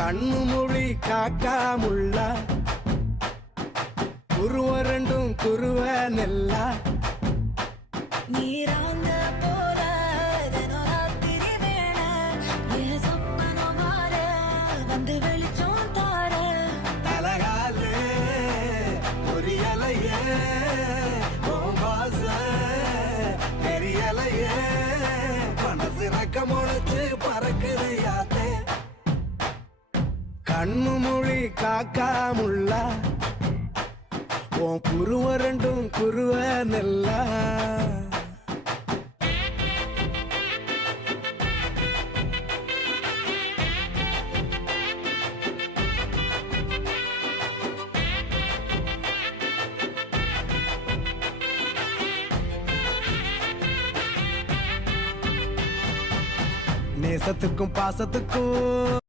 கண்ணு மொழி காக்காமுள்ள குருவ ரெண்டும் குருவ நெல்லா நீராங்க போல தினராத்திரி வேண என் சொப்பனம் மாற வந்து வெளிச்சம் தார தலகாலே பொரியலையே ஓம்பாச பெரியலையே மனசு ரக்க முளைச்சு பறக்குது யாத்தே கண்ணு மொழி காக்காமுள்ள உன் குருவ ரெண்டும் குருவ நெல்லா நேசத்துக்கும் பாசத்துக்கும்